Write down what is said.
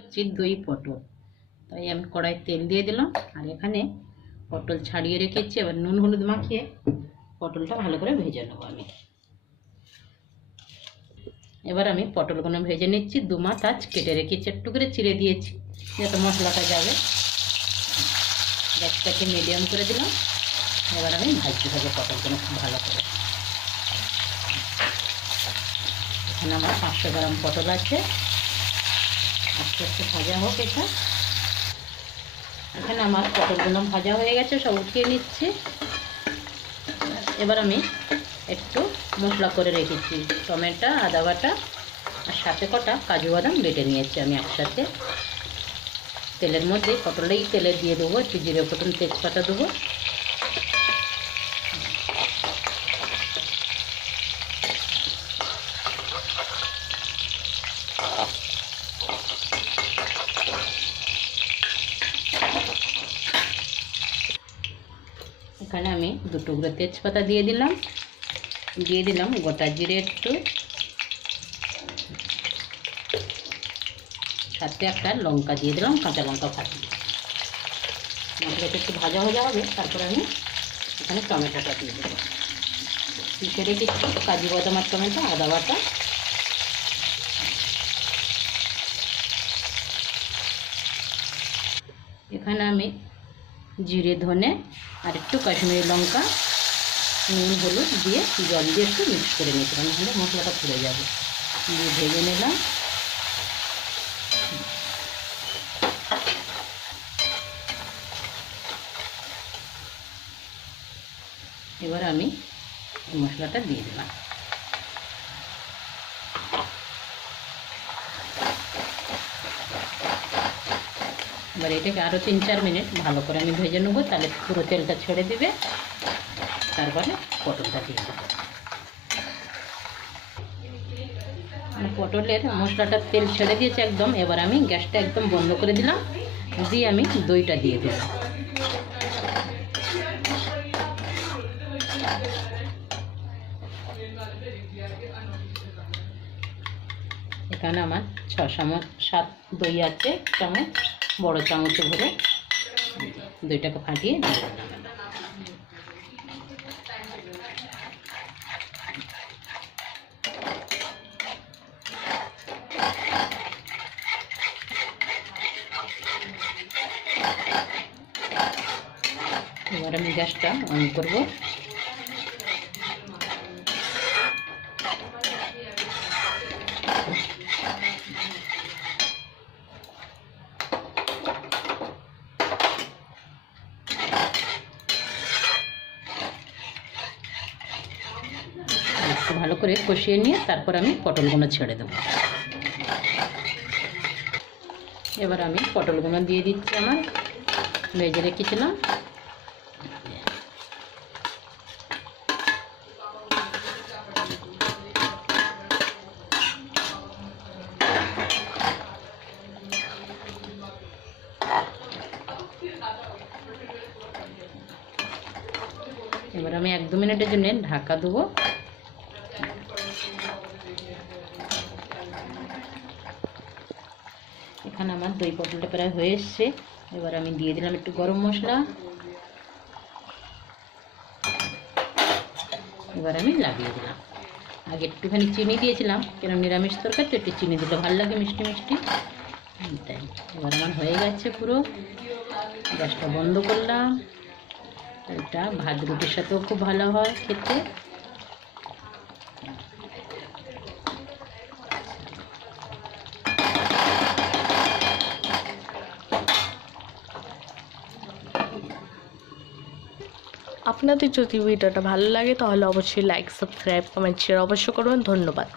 হচ্ছে দই পটল। তাই আমি কড়াই তেল দিয়ে দিলাম, আর এখানে পটল ছাড়িয়ে রেখেছি। এবার নুন হলুদ মাখিয়ে পটলটা ভালো করে ভেজে নেবো আমি। এবার আমি পটলগুলো ভেজে নিচ্ছি। 2 মাথা কেটে রেখেছি, একটু করে চিড়ে দিয়েছি যাতে মশলাটা যাবে। গ্যাসটাকে মিডিয়াম করে দিলাম। এবার আমি ভাজতে থাকবো পটলগুলো খুব ভালো করে। এখানে আমার 500 গ্রাম পটল আছে, আস্তে আস্তে ভাজা হোক এটা। এখানে আমার পটলগুলো ভাজা হয়ে গেছে, সব উঠিয়ে নিচ্ছি। এবার আমি একটু মশলা করে রেখেছি, টমেটো, আদা বাটা আর সাথে কটা কাজু বাদাম বেটে নিয়েছি আমি একসাথে। তেলের মধ্যে পটলেই তেলে দিয়ে দেবো, একটু জিরে ফোড়ন তেজপাতা দেবো। এখানে আমি 2 টুকরো তেজপাতা দিয়ে দিলাম গোটা জিরে একটু, সাথে একটা লঙ্কা দিয়ে দিলাম, কাঁচা লঙ্কা ফাটিয়ে। মশলাটা একটু ভাজা হবে, তারপরে আমি এখানে টমেটোটা দিয়ে দেবো। পিষে রেখেছি কাজু বাদাম আর টমেটো, আদা বাটা। এখানে আমি জিরে, ধনে আর একটু কাশ্মীরি লঙ্কা, নুন হলুদ দিয়ে জল দিয়ে একটু মিক্স করে নিয়েছিলাম, নাহলে মশলাটা পুড়ে যাবে। দিয়ে ভেজে নিলাম। এবার আমি মশলাটা দিয়ে দিলাম। এবার এটাকে আরও 3-4 মিনিট ভালো করে আমি ভেজে নেবো, তাহলে পুরো তেলটা ছেড়ে দিবে। তারপরে পটলটা দিয়ে দেবো। পটলের মশলাটা তেল ছেড়ে দিয়েছে একদম। এবার আমি গ্যাসটা একদম বন্ধ করে দিলাম, দিয়ে আমি দইটা দিয়ে দিলাম। এখানে আমার 7 দই আছে, চামচ, বড় চামচে ভরে দইটাকে ফাটিয়ে দিয়ে দিলাম। এবার আমি গ্যাসটা অন করব। একটু ভালো করে কষিয়ে নিয়ে তারপর আমি পটলগুলো ছেড়ে দেবো। এবার আমি পটলগুলো দিয়ে দিচ্ছি, আমার ভেজে রেখেছিলাম। এবার আমি 1-2 মিনিটের জন্য ঢাকা দেবো। এখানে আমার দই পটলটা প্রায় হয়ে এসছে। এবার আমি দিয়ে দিলাম একটু গরম মশলা। এবার আমি লাগিয়ে দিলাম। আগে একটুখানি চিনি দিয়েছিলাম, কেন নিরামিষ তরকারি তো একটু চিনি দিলে ভালো লাগে, মিষ্টি মিষ্টি। তাই এবার আমার হয়ে গেছে পুরো। গ্যাসটা বন্ধ করলাম। এটা ভাত রুটির সাথেও খুব ভালো হয় খেতে। আপনাদের যদি ভিডিওটা ভালো লাগে তাহলে অবশ্যই লাইক, সাবস্ক্রাইব, কমেন্ট, শেয়ার অবশ্যই করবেন। ধন্যবাদ।